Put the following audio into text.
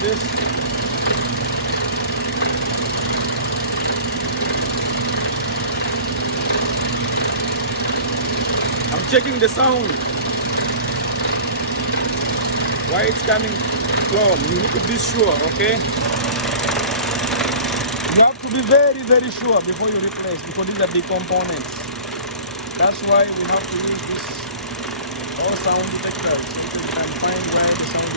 this. I'm checking the sound. Why it's coming from? You need to be sure, okay? You have to be very, very sure before you replace, because these are big components. That's why we have to use this all sound detectors, so you can find where the sound